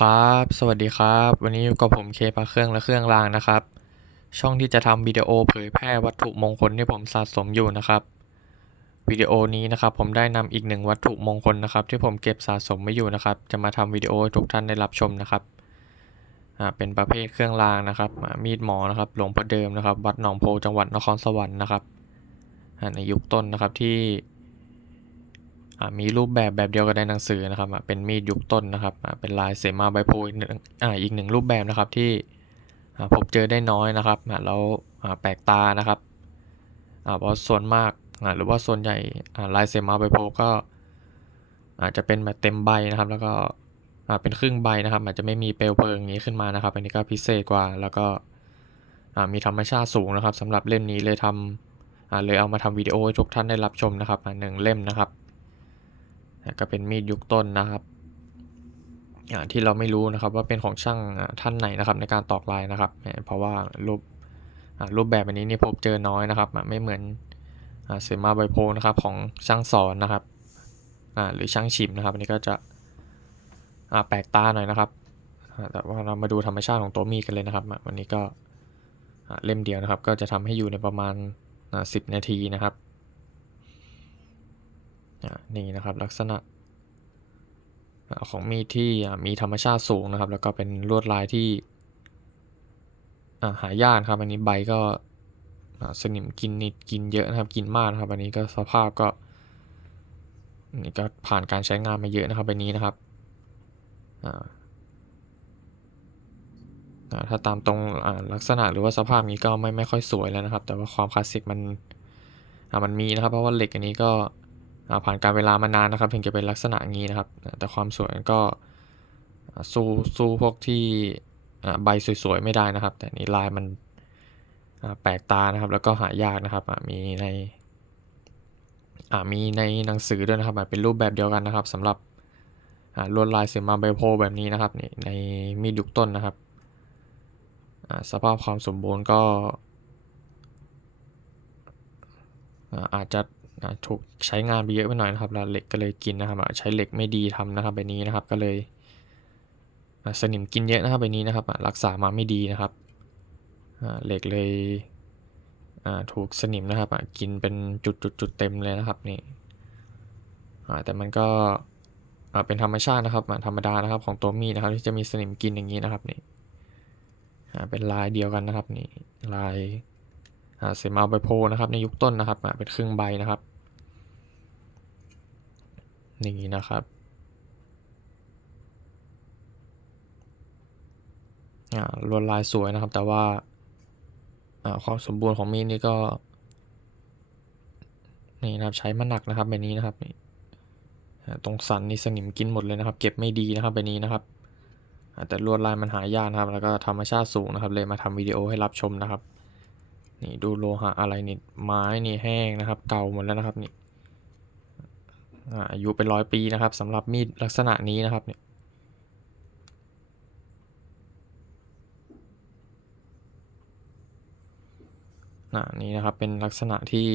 ครับ สวัสดีครับ วันนี้อยู่กับผมเคพาเครื่องและเครื่องรางนะครับ ช่องที่จะทำวิดีโอเผยแพร่วัตถุมงคลที่ผมสะสมอยู่นะครับ วิดีโอนี้นะครับผมได้นำอีกหนึ่งวัตถุมงคลนะครับ ที่ผมเก็บสะสมไว้อยู่นะครับ จะมาทำวิดีโอทุกท่านได้รับชมนะครับอ่าเป็นประเภทเครื่องรางนะครับอ่ามีดหมอนะครับ หลวงพ่อเดิมนะครับ วัดหนองโพจังหวัดนครสวรรค์นะครับอ่าในยุคต้นนะครับที่ มีรูปแบบแบบเดียวกับในหนังสือนะครับเป็นมีดยุคต้นนะครับเป็นลายเสมาใบโพอีกหนึ่งอีกหนึ่งรูปแบบนะครับที่อ่าผมเจอได้น้อยนะครับแล้วแปลกตานะครับอ่าเพราะส่วนมากหรือว่าส่วนใหญ่ลายเสมาใบโพก็อาจจะเป็นแบบเต็มใบนะครับ แล้วก็เป็นครึ่งใบนะครับ อาจจะไม่มีเปลวเพลิงอย่างนี้ขึ้นมานะครับ อันนี้ก็พิเศษกว่าแล้วก็มีธรรมชาติสูงนะครับสำหรับเล่มนี้เลยทำเลยเอามาทำวิดีโอให้ทุกท่านได้รับชมนะครับหนึ่งเล่มนะครับ ก็เป็นมีดยุคต้นนะครับที่เราไม่รู้นะครับว่าเป็นของช่างท่านไหนนะครับในการตอกลายนะครับ เพราะว่ารูปรูปแบบอันนี้นี่พบเจอน้อยนะครับ ไม่เหมือนเสมาใบโพนะครับของช่างสอนนะครับหรือช่างชิมนะครับอันนี้ก็จะแปลกตาหน่อยนะครับแต่ว่าเรามาดูธรรมชาติของตัวมีดกันเลยนะครับ วันนี้ก็เล่มเดียวนะครับ ก็จะทำให้อยู่ในประมาณอ่าสิบนาทีนะครับ นี่นะครับลักษณะของมีดที่มีธรรมชาติสูงนะครับ แล้วก็เป็นลวดลายที่หายากครับ อันนี้ใบก็สนิมกินนิดกินเยอะนะครับ กินมากนะครับ อันนี้ก็สภาพก็นี่ก็ผ่านการใช้งานมาเยอะนะครับใบนี้นะครับถ้าตามตรงลักษณะหรือว่าสภาพนี้ก็ไม่ไม่ค่อยสวยแล้วนะครับ แต่ว่าความคลาสสิกมันมันมีนะครับ เพราะว่าเหล็กอันนี้ก็ ผ่านการเวลามานานนะครับ ถึงจะเป็นลักษณะงนี้นะครับ แต่ความสวยก็สู้สู้พวกที่ใบสวยๆไม่ได้นะครับ แต่นี่ลายมันแปลกตานะครับ แล้วก็หายากนะครับมีในมีในหนังสือด้วยนะครับเป็นรูปแบบเดียวกันนะครับสำหรับลวดลายเสมาไบโพแบบนี้นะครับในมีดยุคต้นนะครับสภาพความสมบูรณ์ก็อาจจะ อ่าถูกใช้งานไปเยอะไปหน่อยนะครับแล้วเหล็กก็เลยกินนะครับใช้เหล็กไม่ดีทำนะครับแบบนี้นะครับก็เลยสนิมกินเยอะนะครับแบบนี้นะครับรักษามาไม่ดีนะครับเหล็กเลยถูกสนิมนะครับกินเป็นจุดจุดจุดเต็มเลยนะครับนี่แต่มันก็เป็นธรรมชาตินะครับธรรมดานะครับของตัวมีดนะครับที่จะมีสนิมกินอย่างนี้นะครับนี่เป็นลายเดียวกันนะครับนี่ลายเสมาใบโพนะครับในยุคต้นนะครับเป็นครึ่งใบนะครับ นี่นะครับลวดลายสวยนะครับ แต่ว่าความสมบูรณ์ของมีดนี่ก็ นี่นะครับใช้มาหนักนะครับแบบนี้นะครับนี่ตรงสันนี่สนิมกินหมดเลยนะครับ เก็บไม่ดีนะครับแบบนี้นะครับแต่ลวดลายมันหายากนะครับ แล้วก็ธรรมชาติสูงนะครับ เลยมาทำวิดีโอให้รับชมนะครับ นี่ดูโลหะอะไรนี่ไม้นี่แห้งนะครับ เก่าหมดแล้วนะครับนี่ อายุเป็นร้อยปีนะครับสำหรับมีดลักษณะนี้นะครับเนี่ยอ่านี่นะครับเป็นลักษณะที่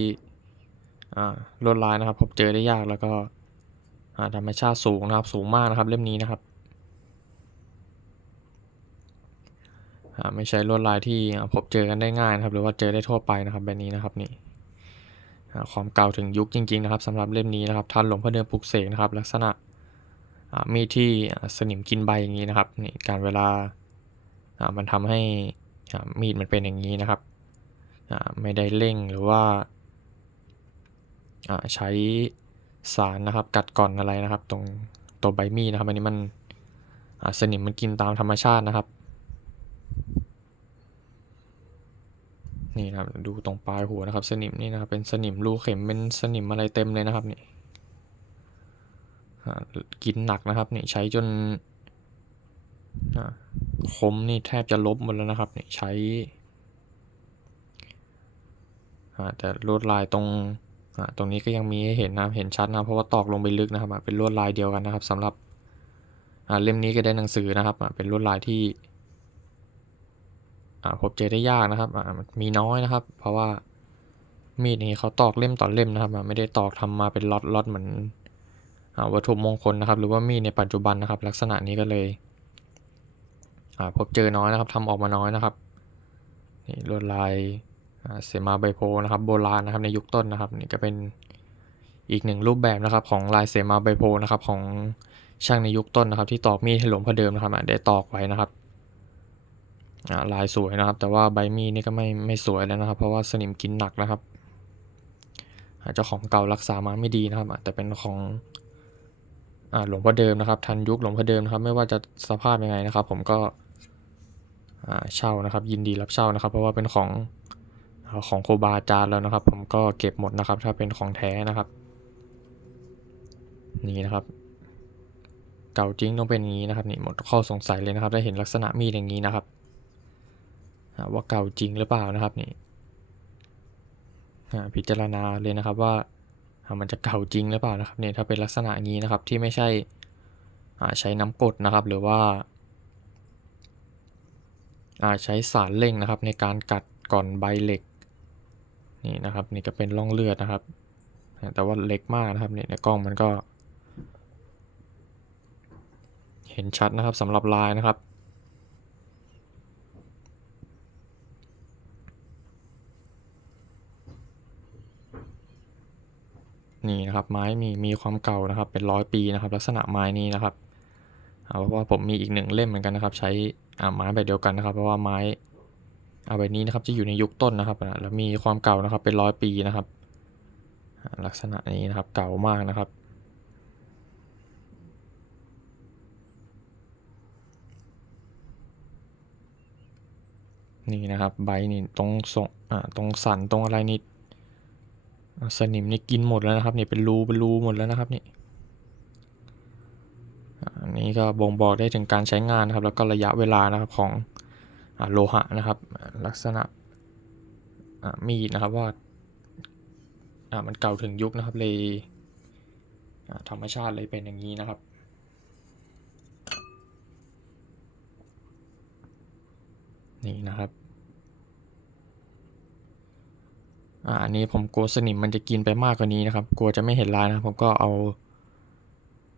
ลวดลายนะครับพบเจอได้ยากแล้วก็ธรรมชาติสูงนะครับสูงมากนะครับเล่มนี้นะครับไม่ใช่ลวดลายที่พบเจอกันได้ง่ายนะครับ หรือว่าเจอได้ทั่วไปนะครับแบบนี้นะครับนี่ ความเก่าถึงยุคจริงๆนะครับสำหรับเล่มนี้นะครับท่านหลวงพ่อเดิมปลุกเสกนะครับ ลักษณะมีดที่สนิมกินใบอย่างนี้นะครับนี่การเวลามันทำให้มีดมันเป็นอย่างนี้นะครับไม่ได้เร่งหรือว่าใช้สารนะครับกัดก่อนอะไรนะครับ ตรงตัวใบมีดนะครับอันนี้มันสนิมมันกินตามธรรมชาตินะครับ นี่นะครับดูตรงปลายหัวนะครับ สนิมนี่นะครับเป็นสนิมรูเข็มเป็นสนิมอะไรเต็มเลยนะครับนี่อ่ากินหนักนะครับนี่ใช้จนคมนี่แทบจะลบหมดแล้วนะครับนี่ใช้อ่าแต่ลวดลายตรงอ่าตรงนี้ก็ยังมีให้เห็นนะเห็นชัดนะเพราะว่าตอกลงไปลึกนะครับเป็นลวดลายเดียวกันนะครับสำหรับอ่าเล่มนี้ก็ได้หนังสือนะครับอ่าเป็นลวดลายที่ พบเจอได้ยากนะครับมีน้อยนะครับ เพราะว่ามีดนี้เขาตอกเล่มต่อเล่มนะครับ ไม่ได้ตอกทำมาเป็นล็อตล็อตเหมือนอวัตถุมงคลนะครับ หรือว่ามีดในปัจจุบันนะครับ ลักษณะนี้ก็เลยพบเจอน้อยนะครับทำออกมาน้อยนะครับนี่ลวดลายเสมาใบโพนะครับ โบราณนะครับในยุคต้นนะครับนี่ก็เป็นอีกหนึ่งรูปแบบนะครับ ของลายเสมาใบโพนะครับของช่างในยุคต้นนะครับ ที่ตอกมีดให้หลวงพ่อเดิมนะครับได้ตอกไว้นะครับ ลายสวยนะครับ แต่ว่าใบมีดนี่ก็ไม่ไม่สวยแล้วนะครับ เพราะว่าสนิมกินหนักนะครับเจ้าของเก่ารักษามาไม่ดีนะครับ แต่เป็นของอหลวงพ่อเดิมนะครับ ทันยุคหลวงพ่อเดิมนะครับ ไม่ว่าจะสภาพยังไงนะครับ ผมก็เช่านะครับ ยินดีรับเช่านะครับ เพราะว่าเป็นของของโคบาอาจารย์แล้วนะครับ ผมก็เก็บหมดนะครับ ถ้าเป็นของแท้นะครับ นี่นะครับ เก่าจริงต้องเป็นอย่างนี้นะครับนี่หมดข้อสงสัยเลยนะครับ ได้เห็นลักษณะมีดอย่างนี้นะครับ ว่าเก่าจริงหรือเปล่านะครับนี่อ่าพิจารณาเลยนะครับว่าอ่ามันจะเก่าจริงหรือเปล่านะครับเนี่ยถ้าเป็นลักษณะนี้นะครับที่ไม่ใช่อ่าใช้น้ำกรดนะครับหรือว่าอ่าใช้สารเร่งนะครับในการกัดก่อนใบเหล็กนี่นะครับนี่ก็เป็นร่องเลือดนะครับ แต่ว่าเล็กมากนะครับเนี่ยในกล้องมันก็ เห็นชัดนะครับสำหรับลายนะครับ นี่นะครับไม้มีมีความเก่านะครับ เป็นร้อยปีนะครับ ลักษณะไม้นี้นะครับเพราะว่าผมมีอีกหนึ่งเล่มเหมือนกันนะครับ ใช้อ่าไม้แบบเดียวกันนะครับ เพราะว่าไม้อาแบบนี้นะครับจะอยู่ในยุคต้นนะครับแล้วมีความเก่านะครับเป็นร้อยปีนะครับ ลักษณะนี้นะครับเก่ามากนะครับนี่นะครับใบนี่ตรงส่งอ่าตรงสันตรงอะไรนี่ สนิมนี่กินหมดแล้วนะครับนี่เป็นรูเป็นรูหมดแล้วนะครับนี่อันนี้ก็บ่งบอกได้ถึงการใช้งานนะครับ แล้วก็ระยะเวลานะครับของอโลหะนะครับ ลักษณะมีดนะครับว่ามันเก่าถึงยุคนะครับเลยธรรมชาติเลยเป็นอย่างนี้นะครับนี่นะครับ อ่าอันนี้ผมกลัวสนิมมันจะกินไปมากกว่านี้นะครับ กลัวจะไม่เห็นลายนะผมก็เอา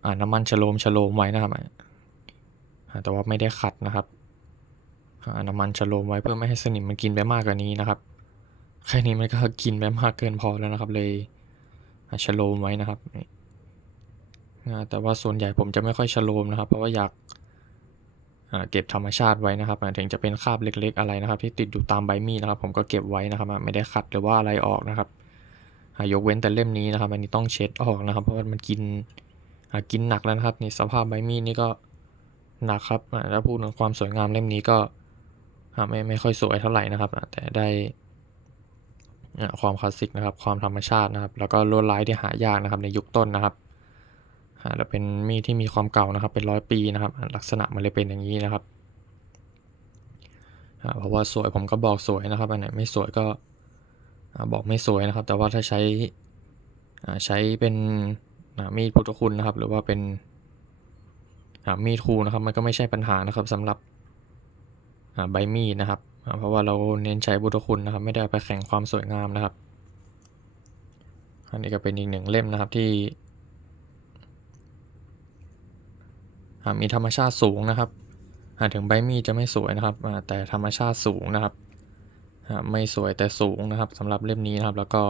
อ่าน้ำมันฉโลมฉโลมไว้นะครับแต่ว่าไม่ได้ขัดนะครับอ่าน้ำมันฉโลมไว้เพื่อไม่ให้สนิมมันกินไปมากกว่านี้นะครับ แค่นี้มันก็กินไปมากเกินพอแล้วนะครับ เลยฉโลมไว้นะครับแต่ว่าส่วนใหญ่ผมจะไม่ค่อยฉโลมนะครับ เพราะว่าอยาก เก็บธรรมชาติไว้นะครับถึงจะเป็นคราบเล็ก ๆ อะไรนะครับ ที่ติดอยู่ตามใบมีดนะครับ ผมก็เก็บไว้นะครับไม่ได้ขัดหรือว่าอะไรออกนะครับอ่ายกเว้นแต่เล่มนี้นะครับ อันนี้ต้องเช็ดออกนะครับ เพราะว่ามันกินกินหนักแล้วนะครับนี่สภาพใบมีดนี่ก็หนักครับถ้าพูดถึงความสวยงามเล่มนี้ก็ไม่ไม่ค่อยสวยเท่าไหร่นะครับ แต่ได้ความคลาสสิกนะครับ ความธรรมชาตินะครับ แล้วก็ลวดลายที่หายากนะครับในยุคต้นนะครับ อ่าแล้วเป็นมีดที่มีความเก่านะครับ เป็นร้อยปีนะครับ ลักษณะมันเลยเป็นอย่างนี้นะครับอ่าเพราะว่าสวยผมก็บอกสวยนะครับ อันไหนไม่สวยก็บอกไม่สวยนะครับ แต่ว่าถ้าใช้อ่าใช้เป็นอ่ามีดพุทธคุณนะครับ หรือว่าเป็นอ่ามีดคูนะครับ มันก็ไม่ใช่ปัญหานะครับสำหรับอ่าใบมีดนะครับ เพราะว่าเราเน้นใช้พุทธคุณนะครับ ไม่ได้ไปแข่งความสวยงามนะครับ อันนี้ก็เป็นอีกหนึ่งเล่มนะครับที่ อ่า มีธรรมชาติสูงนะครับถึงใบมีดจะไม่สวยนะครับแต่ธรรมชาติสูงนะครับไม่สวยแต่สูงนะครับสำหรับเล่มนี้นะครับ แล้วก็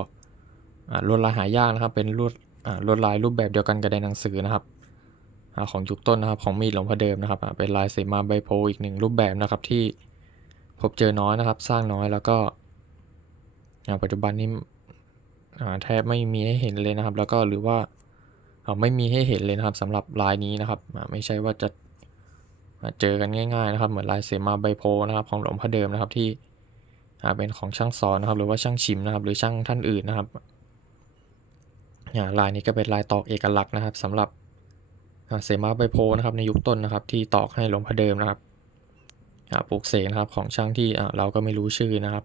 ลวดลายหายากนะครับ เป็นลวดลวดลายรูปแบบเดียวกันกับในหนังสือนะครับของยุคต้นนะครับของมีดหลวงพ่อเดิมนะครับเป็นลายเสมาใบโพอีกหนึ่งรูปแบบนะครับที่พบเจอน้อยนะครับ สร้างน้อยแล้วก็ปัจจุบันนี้แทบไม่มีให้เห็นเลยนะครับ แล้วก็หรือว่า ไม่มีให้เห็นเลยนะครับสำหรับลายนี้นะครับไม่ใช่ว่าจะเจอกันง่ายๆนะครับ เหมือนลายเสมาใบโพนะครับ ของหลวงพ่อเดิมนะครับที่เป็นของช่างสอนนะครับ หรือว่าช่างชิมนะครับ หรือช่างท่านอื่นนะครับลายนี้ก็เป็นลายตอกเอกลักษณ์นะครับสำหรับเสมาใบโพนะครับ ในยุคต้นนะครับ ที่ตอกให้หลวงพ่อเดิมนะครับปลูกเสกนะครับของช่างที่เราก็ไม่รู้ชื่อนะครับ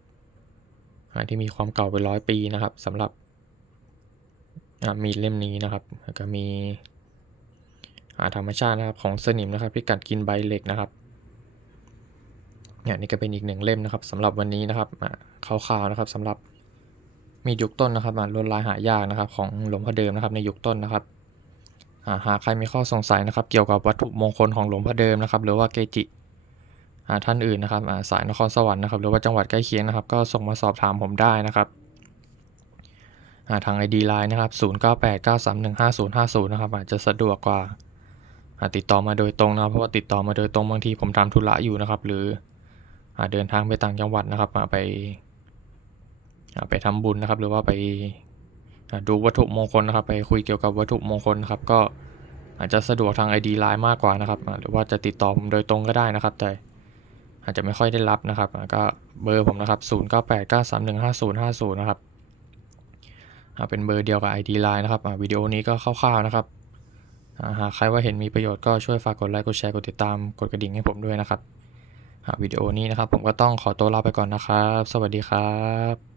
ที่มีความเก่าเป็นร้อยปีนะครับสำหรับ มีเล่มนี้นะครับแล้วก็มีอ่าธรรมชาตินะครับของสนิมนะครับที่กัดกินใบเหล็กนะครับเนี่ยนี่ก็เป็นอีกหนึ่งเล่มนะครับสำหรับวันนี้นะครับอ่าคร่าวๆนะครับสำหรับมียุคต้นนะครับลวดลายหายากนะครับ ของหลวงพ่อเดิมนะครับ ในยุคต้นนะครับหากใครมีข้อสงสัยนะครับ เกี่ยวกับวัตถุมงคลของหลวงพ่อเดิมนะครับ หรือว่าเกจิท่านอื่นนะครับสายนครสวรรค์นะครับ หรือว่าจังหวัดใกล้เคียงนะครับ ก็ส่งมาสอบถามผมได้นะครับ ทาง ID Line นะครับ 0989315050 นะครับ อาจจะสะดวกกว่าติดต่อมาโดยตรงนะครับ เพราะว่าติดต่อมาโดยตรงบางทีผมทำธุระอยู่นะครับ หรือเดินทางไปต่างจังหวัดนะครับอ่าไปไปทำบุญนะครับ หรือว่าไปดูวัตถุมงคลนะครับ ไปคุยเกี่ยวกับวัตถุมงคลนะครับ ก็อาจจะสะดวกทาง ID Line มากกว่านะครับ หรือว่าจะติดต่อผมโดยตรงก็ได้นะครับ แต่อาจจะไม่ค่อยได้รับนะครับ ก็เบอร์ผมนะครับ 0989315050 นะครับ เป็นเบอร์เดียวกับ ID Line นะครับวิดีโอนี้ก็คร่าวๆนะครับหากใครว่าเห็นมีประโยชน์ก็ช่วยฝากกดไลค์กดแชร์กดติดตามกดกระดิ่งให้ผมด้วยนะครับวิดีโอนี้นะครับผมก็ต้องขอตัวลาไปก่อนนะครับ สวัสดีครับ